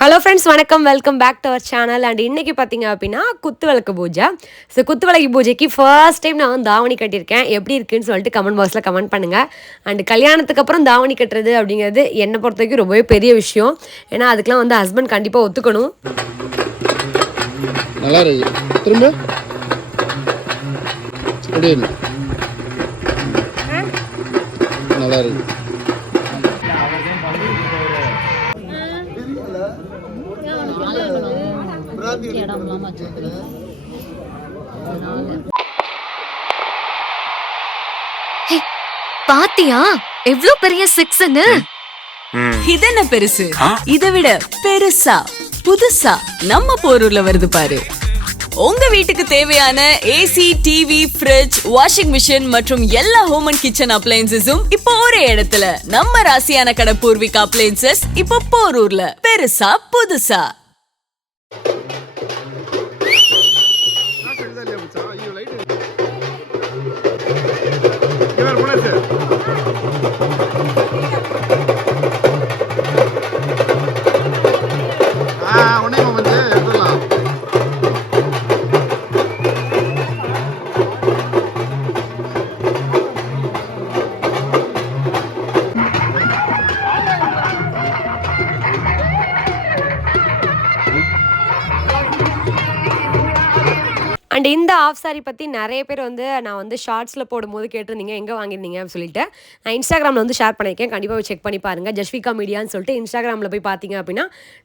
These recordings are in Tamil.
ஹலோ ஃப்ரெண்ட்ஸ் வணக்கம். Welcome back to our channel and இன்னைக்கு பார்த்தீங்க அப்படின்னா குத்து விளக்கு பூஜை. ஸோ குத்து விளக்கு பூஜைக்கு ஃபர்ஸ்ட் டைம் நான் வந்து தாவணி கட்டியிருக்கேன். எப்படி இருக்குன்னு சொல்லிட்டு கமெண்ட் பாக்ஸில் கமெண்ட் பண்ணுங்கள் அண்ட் கல்யாணத்துக்கு அப்புறம் தாவணி கட்டுறது அப்படிங்கிறது என்னை பொறுத்த வரைக்கும் ரொம்பவே பெரிய விஷயம். ஏன்னா அதுக்கெலாம் வந்து ஹஸ்பண்ட் கண்டிப்பாக ஒத்துக்கணும். நல்லா இருக்கு. திரும்ப? எப்படி இருக்கு? பாத்தியா? எவ்ளோ பெரிய சிக்ஸ்ன்னு? இது என்ன பெருசு? இதை விட பெருசா புதுசா நம்ம போரூர்ல வருது பாரு. உங்க வீட்டுக்கு தேவையான AC TV fridge washing machine மற்றும் எல்லா ஹோம் அண்ட் கிச்சன் அப்ளையன்சஸும் இப்போ ஒரே இடத்துல. நம்ம ராசியான கடை பூர்விகா அப்ளையன்சஸ் இப்போ போரூர்ல பெருசா புதுசா. அண்ட் இந்த ஆஃப் சாரி பற்றி நிறைய பேர் வந்து நான் வந்து ஷார்ட்ஸில் போடும்போது கேட்டிருந்தீங்க எங்கே வாங்கியிருந்தீங்க அப்படின்னு சொல்லிட்டு. நான் இன்ஸ்டாகிராமில் வந்து ஷேர் பண்ணியிருக்கேன். கண்டிப்பாக செக் பண்ணி பாருங்கள் ஜஸ்விகா மீடியான்னு சொல்லிட்டு இன்ஸ்டாகிராமில் போய் பார்த்தீங்க அப்படின்னா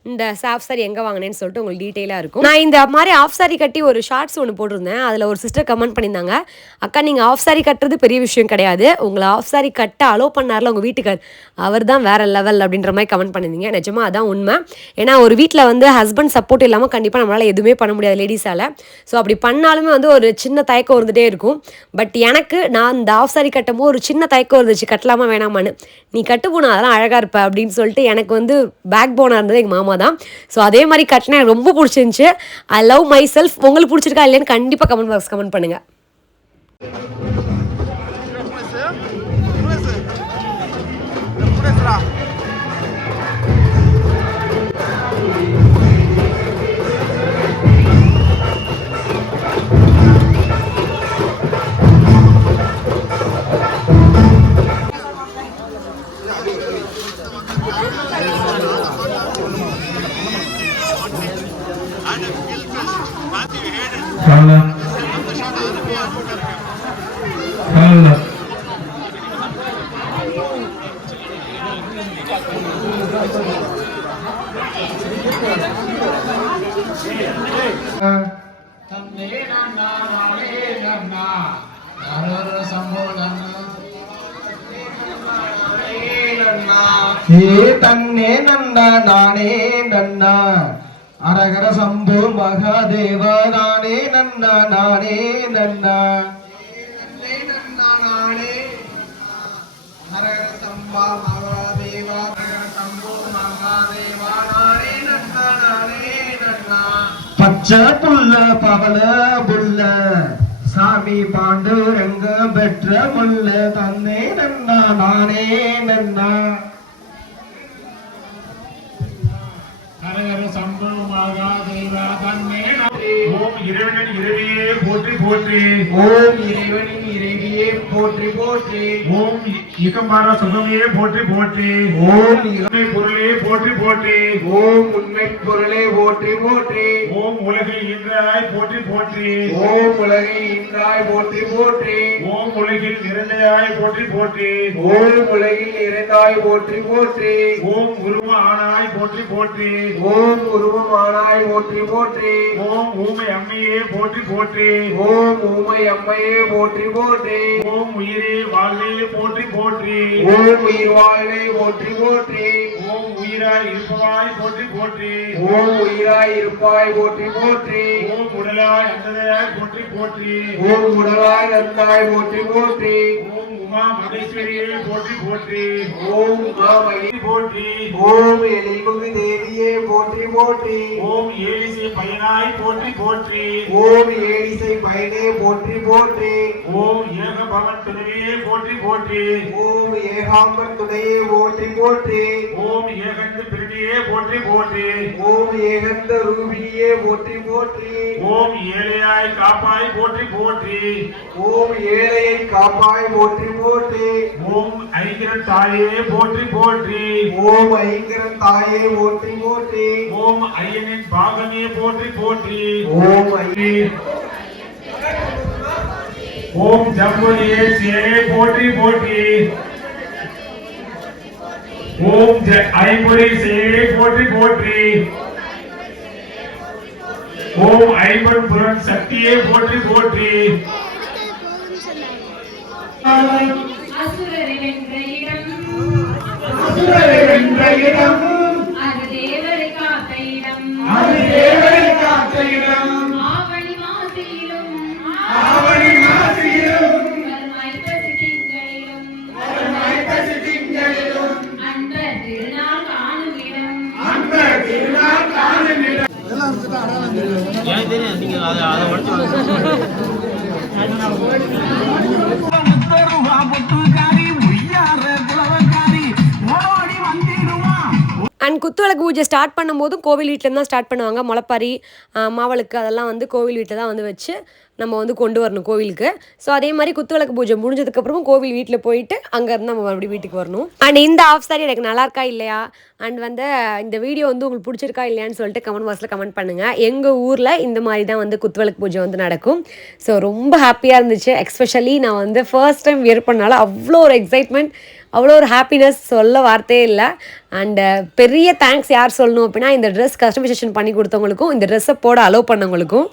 இந்த ஆஃப் சாரி எங்கே வாங்கினேன்னு சொல்லிட்டு உங்களுக்கு டீட்டெயிலாக இருக்கும். நான் இந்த மாதிரி ஆஃப் சாரி கட்டி ஒரு ஷார்ட்ஸ் ஒன்று போட்டிருந்தேன். அதில் ஒரு சிஸ்டர் கமெண்ட் பண்ணியிருந்தாங்க. அக்கா நீங்கள் ஆஃப் சாரி கட்டுறது பெரிய விஷயம் கிடையாது. உங்களை ஆஃப் சாரி கட்ட அலோவ் பண்ணார்ல உங்கள் வீட்டுக்கார். அவர் தான் வேற லெவல் அப்படின்ற மாதிரி கமெண்ட் பண்ணியிருந்தீங்க. நிஜமா அதான் உண்மை. ஏன்னா ஒரு வீட்டில் வந்து ஹஸ்பண்ட் சப்போர்ட் இல்லாமல் கண்டிப்பாக நம்மளால் எதுவுமே பண்ண முடியாது லேடிஸால் ஸோ அப்படி பண்ணாலுமே வந்து ஒரு சின்ன தயக்கம் இருந்துகிட்டே இருக்கும். பட் எனக்கு நான் இந்த ஆஃப் சாரி கட்டும்போது ஒரு சின்ன தயக்கம் இருந்துச்சு கட்டலாமா வேணாமான்னு. நீ கட்டு போனால் அதெல்லாம் அழகாக இருப்ப அப்படின்னு சொல்லிட்டு எனக்கு வந்து பேக் போனாக இருந்தது எங்கள் மாமா தான். ஸோ அதே மாதிரி கட்டினா எனக்கு ரொம்ப பிடிச்சிருந்துச்சு. ஐ லவ் மை செல்ஃப் உங்களுக்கு பிடிச்சிருக்கா இல்லையான்னு கண்டிப்பாக கமெண்ட் பாக்ஸ் கமெண்ட் பண்ணுங்கள் Hala. Hala. ஏ தன்னே நன்னா நானே நன்னா அரகர அரகர சம்பா மகாதேவ நானே நன்னா நானே நன்னா. பச்சை புல்ல பவள புல்ல சாமி பாண்டுரங்க பெற்ற முல்ல தன்னே நன்னா நானே நன்னா. ஹரஹர தெய்வா தன்மே ஓம் இறைவனின் இறைவியே போற்றி போற்றி ஓம் இறைவனின் இறைவியே போற்றி போற்றி ஓம் இகம்பார சுகமே போற்றி போற்றி ஓம் இக- இகமை பொருளே போற்றி போற்றி ஓம் உண்மை பொருளே போற்றி போற்றி ஓம் உலகில் இன்றாய் போற்றி போற்றி ஓம் உலகை இன்றாய் போற்றி போற்றி ஓம் உலகில் நிறைந்தையாய் போற்றி போற்றி ஓம் உலகில் இறைந்தாய் போற்றி போற்றி ஓம் உருவ ஆனாய் போற்றி போற்றி ஓம் உருவமானாய் போற்றி போற்றி ஓம் ஊமை அம்மையே போற்றி போற்றி. ஓம் ஊமை அம்மையே போற்றி போற்றி. ஓம் உயிரே வாழ்வே போற்றி போற்றி. ஓம் உயிர் வாழ்வே போற்றி போற்றி. ஓம் உயிராய் இருப்பவாய் போற்றி போற்றி. ஓம் உயிராய் இருப்பாய் போற்றி போற்றி. ஓம் உடலாய் அந்ததையாய் போற்றி போற்றி. ஓம் உடலாய் நந்தாய் போற்றி போற்றி. ஓம் உமா மகேஸ்வரியே போற்றி போற்றி ஓம் மாமணி போற்றி ஓம் எலிமுகு தேவியே போற்றி போற்றி ஓம் ஏலிசை பயனாய் போற்றி போற்றி ஓம் ஏழிசை பயனே போற்றி போற்றி ஓம் ஏக பவன் துணையே போற்றி போற்றி ஓம் ஏகாம்பர் துணையே போற்றி போற்றி ஓம் ஏகந்து பிரிதியே போற்றி போற்றி ஓம் ஏகந்த ரூபியே போற்றி போற்றி ஓம் ஏழையாய் காப்பாய் போற்றி போற்றி ஓம் ஏழையை காப்பாய் போற்றி போற்றி. ஓம் ஐங்கிரன் தாயே போற்றி போற்றி. ஓம் ஐங்கரன் தாயே போற்றி போற்றி. ஓம் ஐயனின் பாகமே போற்றி போற்றி. ஓம் ஐ ஓம் ஜம்புலியே சேரே போற்றி போற்றி. ஓம் ஐம்பொறி சேரே போற்றி போற்றி. ஓம் ஐம்பன் புலன் சக்தியே போற்றி போற்றி. இடம். அது அது தேவரை அண்ட் குத்துவிளக்கு பூஜை ஸ்டார்ட் பண்ணும்போதும் கோவில் வீட்டிலேருந்து தான் ஸ்டார்ட் பண்ணுவாங்க. முளப்பாரி மாவளுக்கு அதெல்லாம் வந்து கோவில் வீட்டில் தான் வந்து வச்சு நம்ம வந்து கொண்டு வரணும் கோவிலுக்கு. ஸோ அதே மாதிரி குத்துவிளக்கு பூஜை முடிஞ்சதுக்கப்புறமும் கோவில் வீட்டில் போயிட்டு அங்கேருந்து நம்ம மறுபடியும் வீட்டுக்கு வரணும். அண்ட் இந்த ஆஃப் சாரி எனக்கு நல்லா இருக்கா இல்லையா? அண்ட் வந்து இந்த வீடியோ வந்து உங்களுக்கு பிடிச்சிருக்கா இல்லையான்னு சொல்லிட்டு கமெண்ட் பாக்ஸில் கமெண்ட் பண்ணுங்கள் எங்கள் ஊரில் இந்த மாதிரி தான் வந்து குத்துவிளக்கு பூஜை வந்து நடக்கும். ஸோ ரொம்ப ஹாப்பியாக இருந்துச்சு. எக்ஸ்பெஷலி நான் வந்து ஃபர்ஸ்ட் டைம் வியர் பண்ணனால அவ்வளோ ஒரு எக்ஸைட்மெண்ட் அவ்வளோ ஒரு ஹாப்பினஸ் சொல்ல வார்த்தையே இல்லை. அண்டு uh, பெரிய தேங்க்ஸ் யார் சொல்லணும் அப்படின்னா இந்த ட்ரெஸ் கஸ்டமைசேஷன் பண்ணி கொடுத்தவங்களுக்கும் இந்த ட்ரெஸ்ஸை போட அலோவ் பண்ணவங்களுக்கும்.